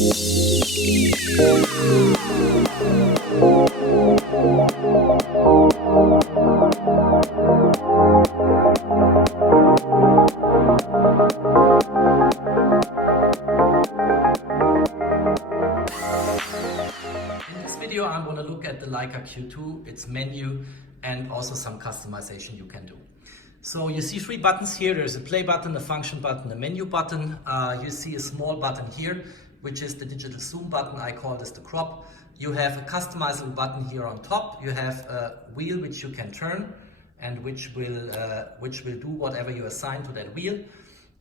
I'm going to look at the Leica Q2, its menu, and also some customization you can do. So you see three buttons here. There's a play button, a function button, a menu button. You see a small button here, which is the digital zoom button. I call this the crop. You have a customizable button here on top. You have a wheel which you can turn and which will do whatever you assign to that wheel.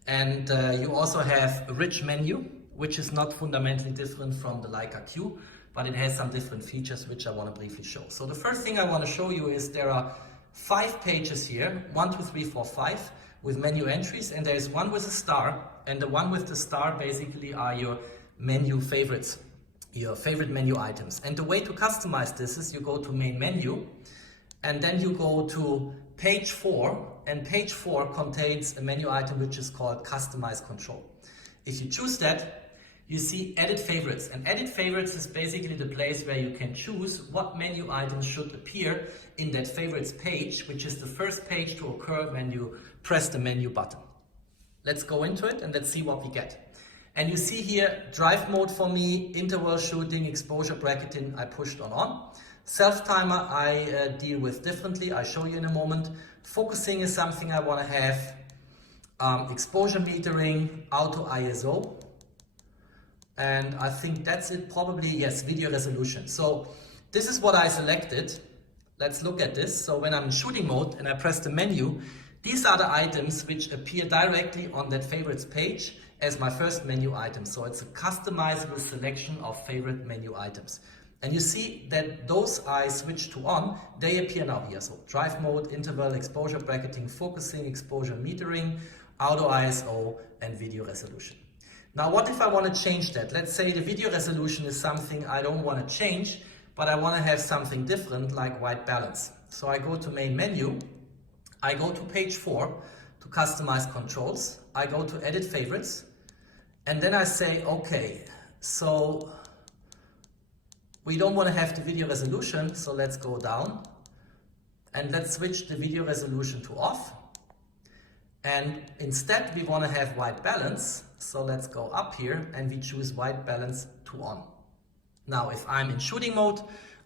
And you also have a rich menu, which is not fundamentally different from the Leica Q, but it has some different features which I want to briefly show. So the first thing I want to show you is there are 5 pages here, 1, 2, 3, 4, 5, with menu entries, and there is one with a star, and the one with the star basically are your menu favorites, your favorite menu items. And the way to customize this is you go to main menu, and then you go to page 4, and page 4 contains a menu item which is called Customize Control. If you choose that, you see Edit Favorites, and Edit Favorites is basically the place where you can choose what menu items should appear in that favorites page, which is the first page to occur when you press the menu button. Let's go into it and let's see what we get. And you see here drive mode for me, interval shooting, exposure bracketing I pushed on. Self-timer I deal with differently, I'll show you in a moment. Focusing is something I want to have, exposure metering, auto ISO. And I think that's it, probably, yes, video resolution. So this is what I selected. Let's look at this. So when I'm in shooting mode and I press the menu, these are the items which appear directly on that favorites page as my first menu item. So it's a customizable selection of favorite menu items. And you see that those I switch to on, they appear now here. So drive mode, interval, exposure bracketing, focusing, exposure metering, auto ISO, and video resolution. Now what if I want to change that? Let's say the video resolution is something I don't want to change, but I want to have something different like white balance. So I go to main menu, I go to page 4 to customize controls, I go to edit favorites, and then I say, okay, so we don't want to have the video resolution, so let's go down and let's switch the video resolution to off. And instead we want to have white balance, so let's go up here and we choose white balance to on. Now if I'm in shooting mode,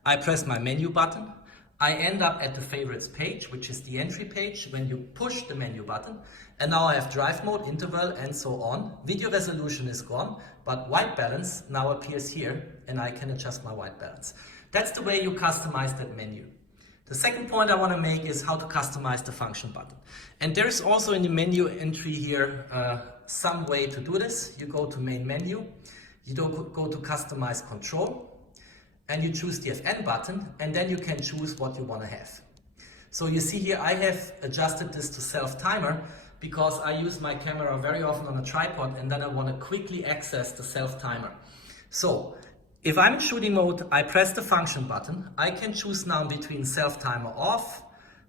I press my menu button, I end up at the favorites page, which is the entry page when you push the menu button, and now I have drive mode, interval, and so on. Video resolution is gone, but white balance now appears here and I can adjust my white balance. That's the way you customize that menu. The second point I want to make is how to customize the function button. And there is also in the menu entry here some way to do this. You go to main menu, you go to customize control, and you choose the FN button, and then you can choose what you want to have. So you see here I have adjusted this to self-timer because I use my camera very often on a tripod and then I want to quickly access the self-timer. So if I'm in shooting mode, I press the function button. I can choose now between self-timer off,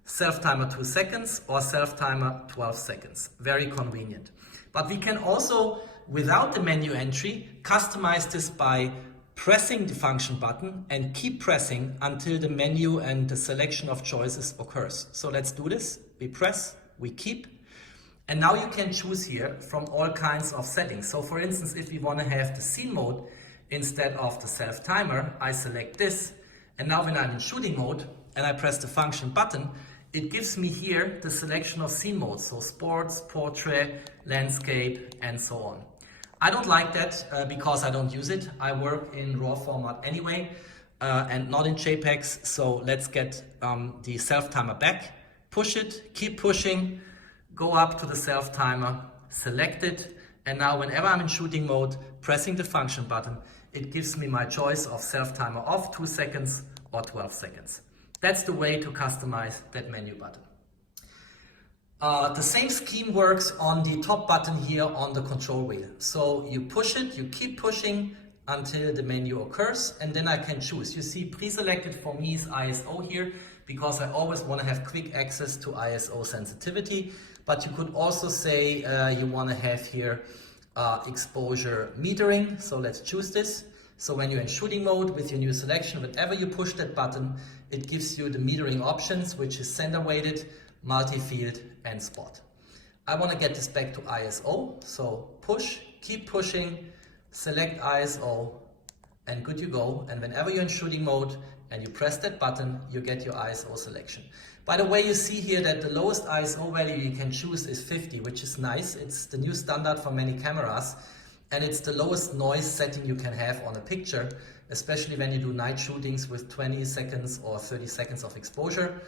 self-timer 2 seconds, or self-timer 12 seconds. Very convenient. But we can also, without the menu entry, customize this by pressing the function button and keep pressing until the menu and the selection of choices occurs. So let's do this. We press, we keep. And now you can choose here from all kinds of settings. So for instance, if we want to have the scene mode instead of the self-timer, I select this, and now when I'm in shooting mode and I press the function button, it gives me here the selection of scene modes, so sports, portrait, landscape, and so on. I don't like that because I don't use it. I work in RAW format anyway and not in JPEGs, so let's get the self-timer back, push it, keep pushing, go up to the self-timer, select it, and now whenever I'm in shooting mode, pressing the function button, it gives me my choice of self-timer off 2 seconds or 12 seconds. That's the way to customize that menu button. The same scheme works on the top button here on the control wheel. So you push it, you keep pushing until the menu occurs, and then I can choose. You see pre-selected for me is ISO here because I always want to have quick access to ISO sensitivity, but you could also say you want to have here exposure metering. So let's choose this. So when you're in shooting mode with your new selection, whenever you push that button, it gives you the metering options, which is center weighted, multi-field and spot. I want to get this back to ISO. So push, keep pushing, select ISO, and good you go. And whenever you're in shooting mode and you press that button, you get your ISO selection. By the way, you see here that the lowest ISO value you can choose is 50, which is nice. It's the new standard for many cameras, and it's the lowest noise setting you can have on a picture, especially when you do night shootings with 20 seconds or 30 seconds of exposure.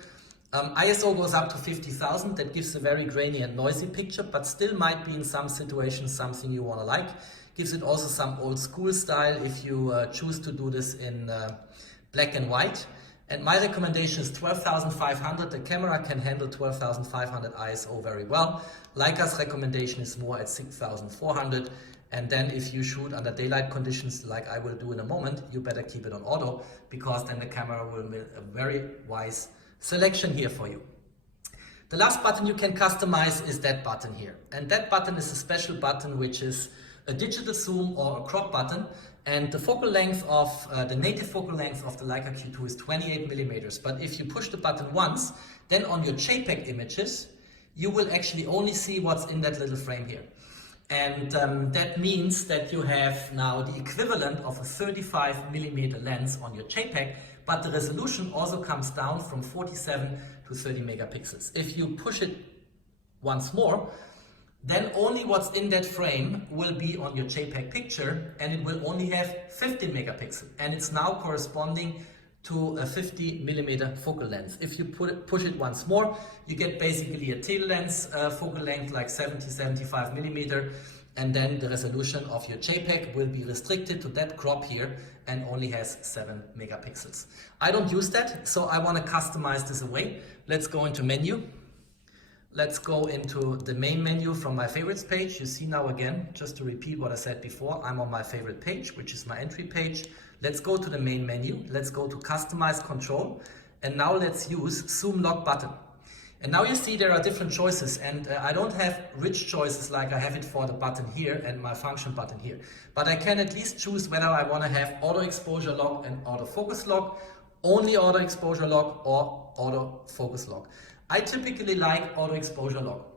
ISO goes up to 50,000. That gives a very grainy and noisy picture, but still might be in some situations something you want to like. Gives it also some old school style if you choose to do this in black and white. And my recommendation is 12,500. The camera can handle 12,500 ISO very well. Leica's recommendation is more at 6,400. And then if you shoot under daylight conditions, like I will do in a moment, you better keep it on auto, because then the camera will make a very wise selection here for you. The last button you can customize is that button here. And that button is a special button which is a digital zoom or a crop button. And the focal length of, the native focal length of the Leica Q2 is 28 millimeters. But if you push the button once, then on your JPEG images, you will actually only see what's in that little frame here. And that means that you have now the equivalent of a 35 millimeter lens on your JPEG, but the resolution also comes down from 47 to 30 megapixels. If you push it once more, then only what's in that frame will be on your JPEG picture, and it will only have 50 megapixels. And it's now corresponding to a 50 millimeter focal length. If you push it once more, you get basically a tail lens focal length like 70-75 millimeter, and then the resolution of your JPEG will be restricted to that crop here and only has 7 megapixels. I don't use that, so I want to customize this away. Let's go into menu. Let's go into the main menu from my favorites page. You see now again, just to repeat what I said before, I'm on my favorite page, which is my entry page. Let's go to the main menu. Let's go to customize control. And now let's use zoom lock button. And now you see there are different choices, and I don't have rich choices like I have it for the button here and my function button here. But I can at least choose whether I want to have auto exposure lock and auto focus lock, only auto exposure lock, or auto focus lock. I typically like auto exposure lock.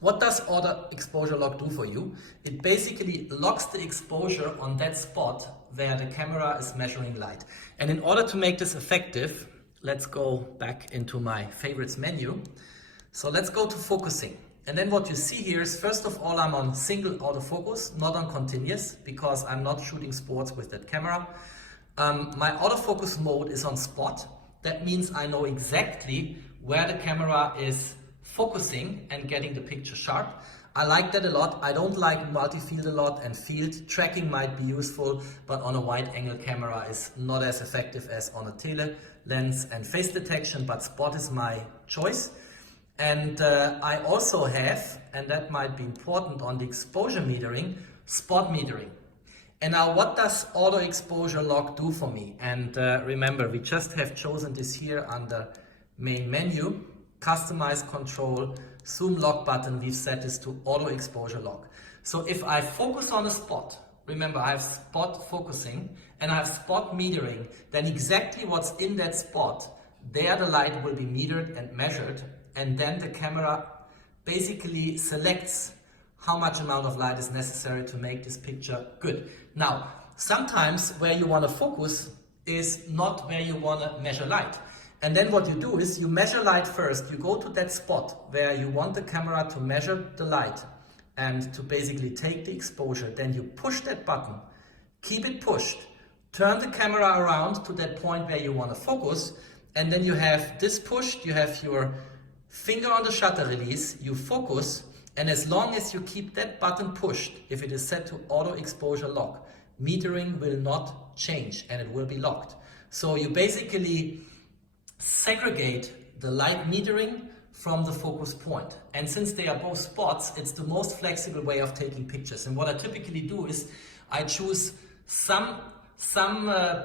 What does auto exposure lock do for you? It basically locks the exposure on that spot where the camera is measuring light. And in order to make this effective, let's go back into my favorites menu. So let's go to focusing. And then what you see here is, first of all, I'm on single autofocus, not on continuous, because I'm not shooting sports with that camera. My autofocus mode is on spot. That means I know exactly where the camera is focusing and getting the picture sharp. I like that a lot. I don't like multi-field a lot, and field tracking might be useful, but on a wide angle camera is not as effective as on a tele lens and face detection, but spot is my choice. And I also have, and that might be important on the exposure metering, spot metering. And now what does auto exposure lock do for me? And remember, we just have chosen this here under main menu, customize control, zoom lock button. We've set this to auto exposure lock. So if I focus on a spot, remember I have spot focusing and I have spot metering, then exactly what's in that spot, there the light will be metered and measured, and then the camera basically selects how much amount of light is necessary to make this picture good. Now, sometimes where you want to focus is not where you want to measure light. And then what you do is you measure light first. You go to that spot where you want the camera to measure the light and to basically take the exposure. Then you push that button, keep it pushed, turn the camera around to that point where you want to focus, and then you have this pushed, you have your finger on the shutter release, you focus, and as long as you keep that button pushed, if it is set to auto exposure lock, metering will not change and it will be locked. So you basically segregate the light metering from the focus point. And since they are both spots, it's the most flexible way of taking pictures. And what I typically do is I choose some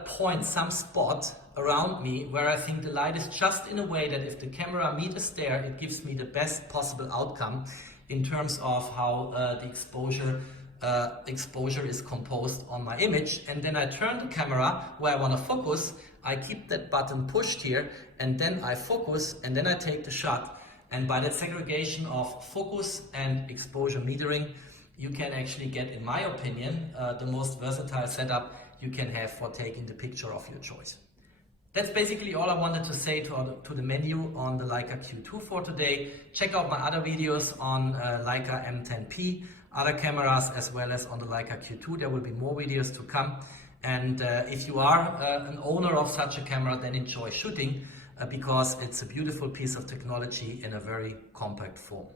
point, some spot around me where I think the light is just in a way that if the camera meters there, it gives me the best possible outcome in terms of how the exposure exposure is composed on my image, and then I turn the camera where I want to focus. I keep that button pushed here, and then I focus, and then I take the shot. And by that segregation of focus and exposure metering, you can actually get, in my opinion, the most versatile setup you can have for taking the picture of your choice. That's basically all I wanted to say to the menu on the Leica Q2 for today. Check out my other videos on Leica M10P, other cameras, as well as on the Leica Q2. There will be more videos to come. And if you are an owner of such a camera, then enjoy shooting because it's a beautiful piece of technology in a very compact form.